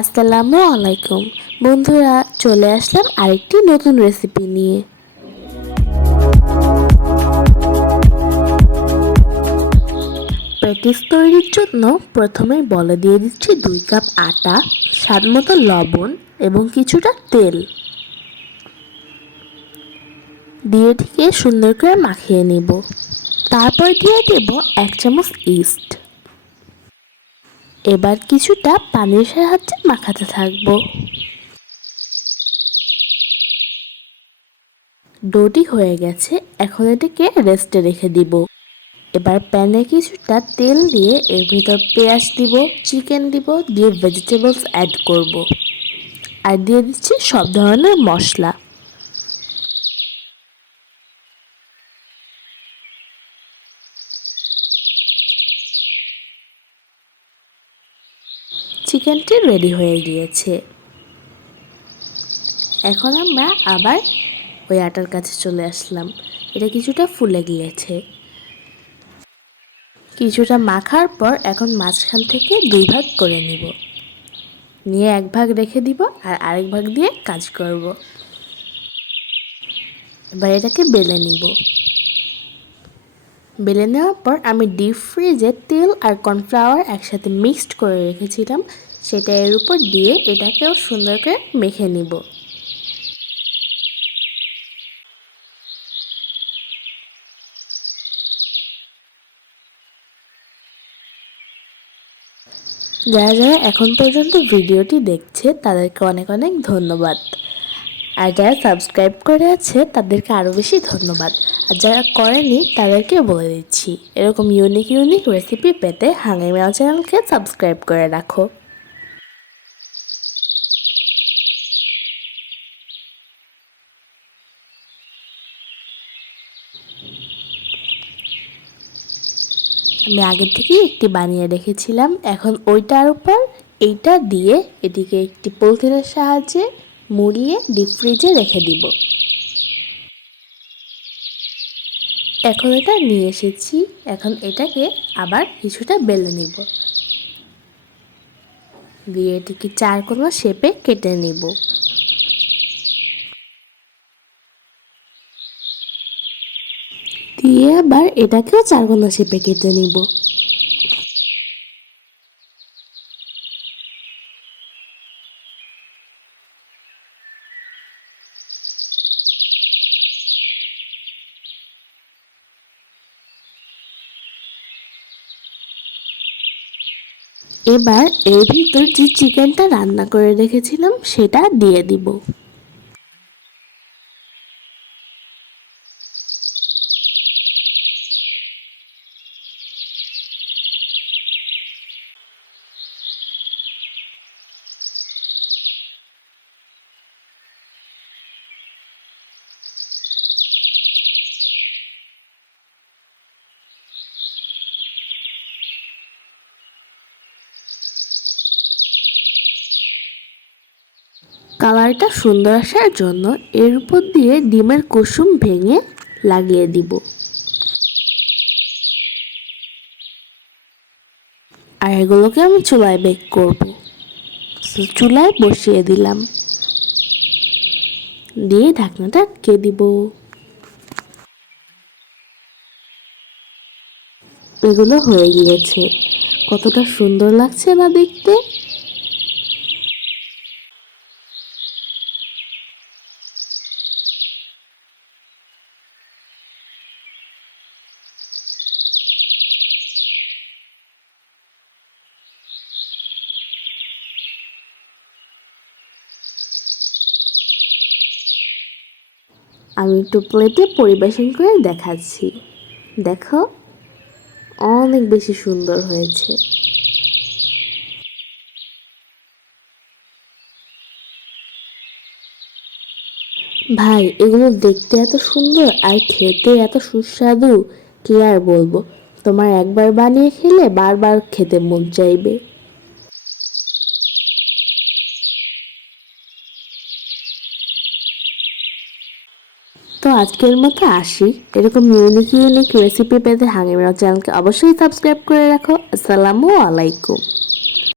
আসসালামু আলাইকুম বন্ধুরা, চলে আসলাম আরেকটি নতুন রেসিপি নিয়ে। প্যাটিস তৈরির জন্য প্রথমেই বলে দিয়ে দিচ্ছি 2 কাপ আটা, স্বাদমতো লবণ এবং কিছুটা তেল দিয়ে ঢেকে সুন্দর করে মাখিয়ে নিব। তারপর দিয়ে দেব 1 চামচ ইস্ট। এবার কিছুটা পানির সাহায্যে মাখাতে থাকবো। ডোটি হয়ে গেছে, এখন এটাকে রেস্টে রেখে দিব। এবার প্যানে কিছুটা তেল দিয়ে এর ভিতর পেঁয়াজ দিব, চিকেন দিব, দিয়ে ভেজিটেবলস অ্যাড করব। আর দিয়ে দিচ্ছি সব ধরনের মশলা। চিকেনটি রেডি হয়ে গিয়েছে। এখন আমরা আবার ওই আটার কাছে চলে আসলাম। এটা কিছুটা ফুলে গিয়েছে। কিছুটা মাখার পর এখন মাঝখান থেকে 2 ভাগ করে নিব। নিয়ে 1 ভাগ রেখে দিব আর আরেক ভাগ দিয়ে কাজ করব। এবার এটাকে বেলে নিব। বেলে নেওয়ার পর আমি ডিপ ফ্রিজে তেল আর কর্নফ্লাওয়ার একসাথে মিক্সড করে রেখেছিলাম, সেটা এর উপর দিয়ে এটাকেও সুন্দর করে মেখে নিব। যারা যারা এখন পর্যন্ত ভিডিওটি দেখছে তাদেরকে অনেক অনেক ধন্যবাদ। আর যারা সাবস্ক্রাইব করে আছে তাদেরকে আরও বেশি ধন্যবাদ। আর যারা করেনি তাদেরকে বলে দিচ্ছি, এরকম ইউনিক রেসিপি পেতে হাঙ্গাই মিয়াও চ্যানেলকে সাবস্ক্রাইব করে রাখো। আমি আগের থেকেই একটি বানিয়ে রেখেছিলাম, এখন ওইটার উপর এইটা দিয়ে এটিকে একটি পলিথিনের সাহায্যে মুড়িয়ে ডিপ ফ্রিজে রেখে দিব। এখন এটা নিয়ে এসেছি, এখন এটাকে আবার কিছুটা বেলে নিব, দিয়ে এটিকে 4 কোণা শেপে কেটে নিব। দিয়ে আবার এটাকেও 4 কোণা শেপে কেটে নিব। এবার এর ভিতর যে চিকেনটা রান্না করে রেখেছিলাম সেটা দিয়ে দিব। কালারটা সুন্দর আসার জন্য এর উপর দিয়ে ডিমের কুসুম ভেঙে লাগিয়ে দিব। আর এগুলোকে আমি চুলায় বেক করব। চুলায় বসিয়ে দিলাম, দিয়ে ঢাকনাটা আটকে দিব। এগুলো হয়ে গিয়েছে, কতটা সুন্দর লাগছে না দেখতে। আমি একটু প্লেটে পরিবেশন করে দেখাচ্ছি, দেখো অনেক বেশি সুন্দর হয়েছে। ভাই, এগুলো দেখতে এত সুন্দর আর খেতে এত সুস্বাদু, কি আর বলবো। তোমার একবার বানিয়ে খেলে বারবার খেতে মন চাইবে। তো আজকের মতো আসি। এরকম ইউনিক রেসিপি পেতে হাঙ্গি মিয়াও চ্যানেলকে অবশ্যই সাবস্ক্রাইব করে রাখো। আসসালামু আলাইকুম।